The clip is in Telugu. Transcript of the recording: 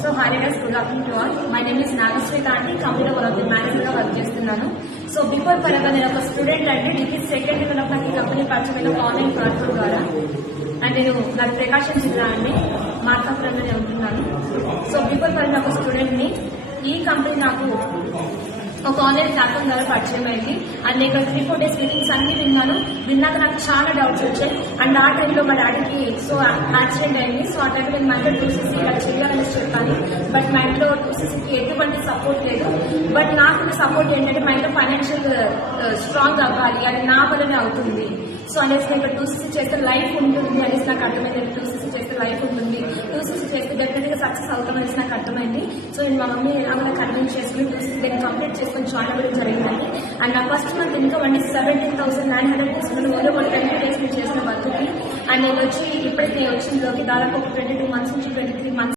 So hi guys, good afternoon to all. My name is Nagasri Tanti, కంపెనీలో one of the manager work చేస్తున్నాను. సో బిఫోర్ పరంగా నేను ఒక స్టూడెంట్ అండి. డిగ్రీ సెకండ్ ఇయర్ నాకు ఈ కంపెనీ పరిచయం ఆన్లైన్ ప్లాట్ఫామ్ ద్వారా. అండ్ నేను నాకు ప్రకాశం జిల్లా అండి మార్కాపురంలో ఉంటున్నాను. సో బిఫోర్ పరంగా ఒక స్టూడెంట్ ని ఈ కంపెనీ నాకు ఒక ఆన్లైన్ ప్లాట్ఫామ్ ద్వారా పరిచయం అయింది. అండ్ నేను 3-4 days మీటింగ్స్ అన్ని విన్నాక నాకు చాలా డౌట్స్ వచ్చాయి. అండ్ ఆ టైంలో మా డాడీకి సో యాక్సిడెంట్ అయింది. సో ఆ టైంలో నేను మైండ్ 2cc ఇలా చేయాలని చెప్పాను. బట్ మైండ్ లో 2cc ఎటువంటి సపోర్ట్ లేదు. బట్ నాకు సపోర్ట్ ఏంటంటే మైండ్ లో ఫైనాన్షియల్ స్ట్రాంగ్ అవ్వాలి, అది నా వల్లనే అవుతుంది. సో అనేసి నేను 2cc చేస్తే లైఫ్ ఉంటుంది అనేసి నాకు అర్థమైంది. 2cc చేస్తే లైఫ్ ఉంటుంది, 2cc చేస్తే డెఫినెట్ గా సక్సెస్ అవుతాం అనేసి నాకు అర్థమైంది. సో నేను మా మమ్మీ ఏమైనా కన్విన్స్ చేసుకుని 2cc నేను కంప్లీట్ చేసుకుని జాయిన్ అవ్వడం జరిగిందండి. అండ్ నా ఫస్ట్ మంత్ ఇన్కమ్ అండి 17,900 తీసుకుని ఓన్లీ ఒక 20 days నేను చేసిన వర్క్కి. అండ్ నేను వచ్చి ఇప్పటికి నేను వచ్చిన దాదాపు ఒక 22 months నుంచి 23 months